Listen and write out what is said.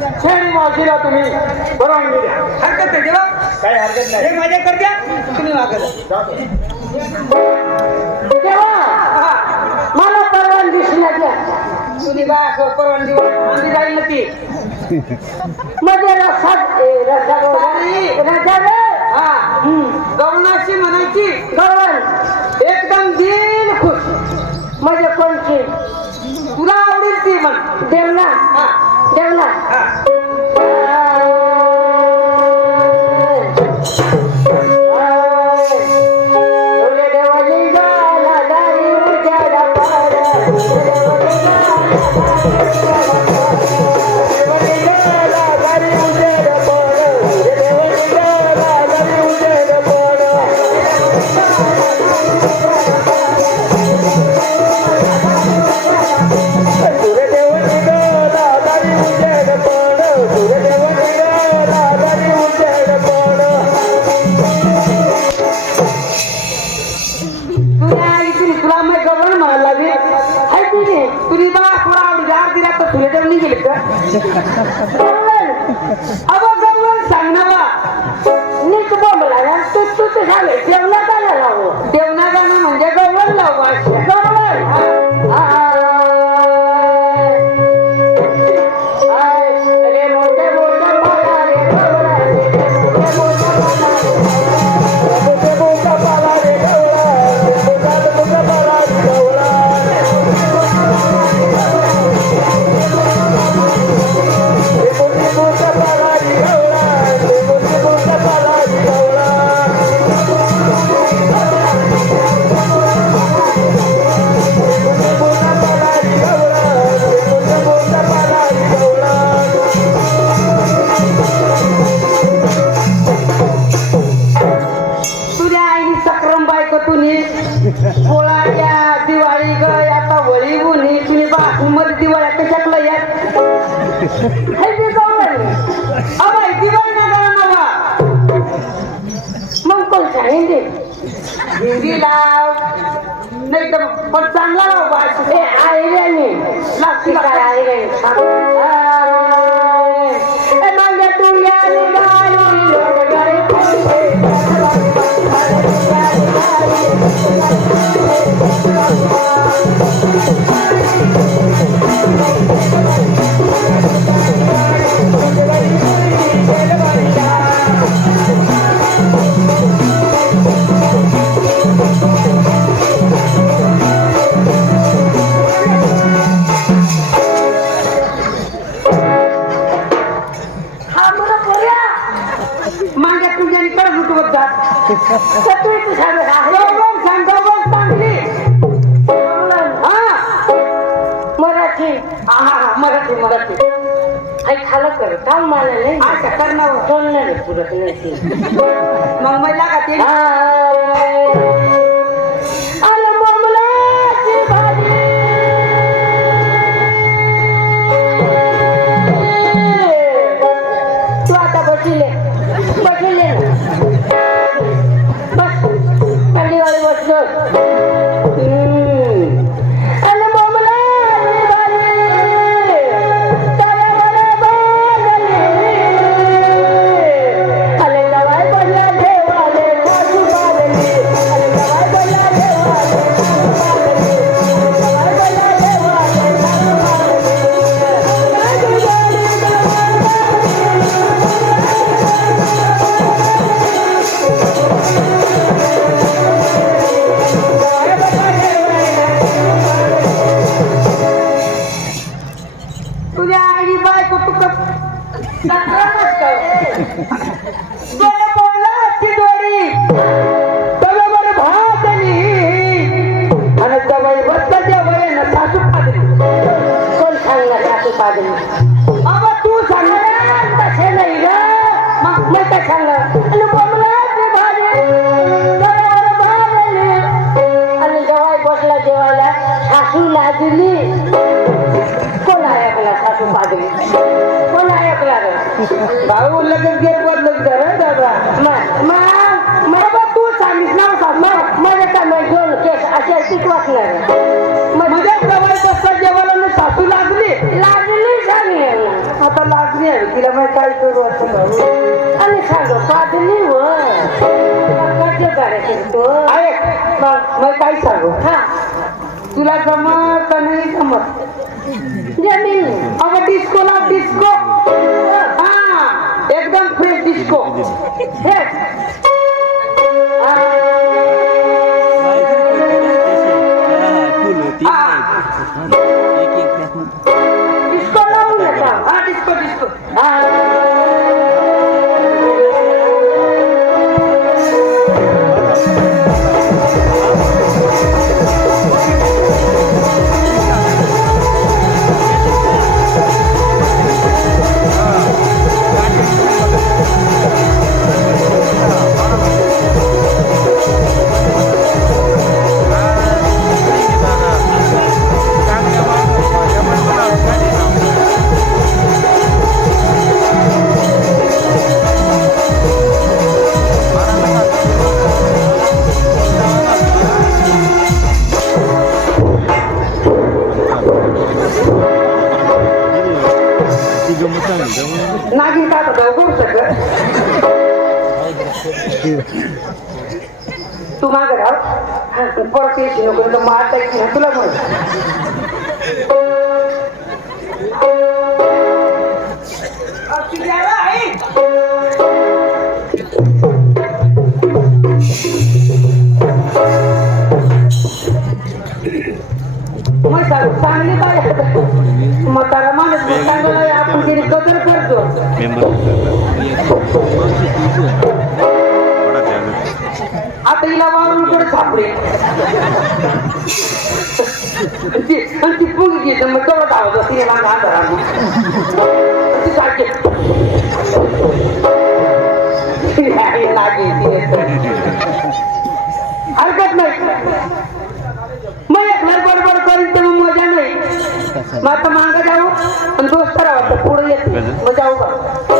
शेणी मावशीला तुम्ही परवानगी द्या. हरकत नाही देवा, काही हरकत नाही. हे माझ्या कर द्या, तुम्ही मागं जा. तेव्हा मला परवानगी द्या. तुम्ही बा परवानगी आम्ही जाईल ना ती मध्ये रसात हा गवनाशी म्हणायची गवण एकदम दिल खुश. म्हणजे कोणची तुला आवडेल ती म्हण. देवना हा देवना हा तुझी बा थोडा आवडी जार दिला तर तुला देव नाही गेले का अगं गवळण सांग ना बा नीट बोंबला तू तू ते झाले देवना गाणं लावू. देवना गाणं म्हणजे गवळण लाव पोळाच्या दिवाळी ग आता वळी गुन्ही तुम्ही बा मध्ये दिवाळी कशातला या दिवाळी ना करा ना बा. मग कोणता हिंदी हिंदी लाव नाही तर पण चांगला लाव बा. ए आयराणी लागती काय आयराणी मागे तू या मराठी मराठी आई खाला कर काम मला नाही अच्छा करणार बोलणार पुरत नाही मग मला का ते आलं बोंबलाची भाजी तू आता बसले बसले बस पंडीवाडी बसलो भाऊ लगेच गेट वर लग दादा तू सांगितलं माझ्या काय दोन केस असे टिकवत माझ्या जवळ बसता जेवायला सासू लागली लागली सांगली आता लागली तिला मग काय करू असं भाऊ आणि सांगो पादली वर गाड्या करतो ऐक मग काय सांगू हा तुला जमत का नाही जमत जमीन अगं डिस्कोला डिस्को हा एकदम फ्रेश डिस्को हे डिस्को लावून नका हा डिस्को डिस्को नागिन का आता करू शकत तू मागे राह परत यायची नको तुला मारता यायची ना तुला म्हण मग सांगू चांगली काय म्हातारा माणूस चांगला आपण तिने कदर करतो आता हिला वावरून कडे सापडे ती पुंगी घेत मग तेवढं धावत तिने माझा हात ती सारखे लागे हरकत नाही मग एकला बडबड करीन तर मग मजा नाही मग आता मागं जाऊ आणि दोस्त राहतो पुढे येते मग जाऊ का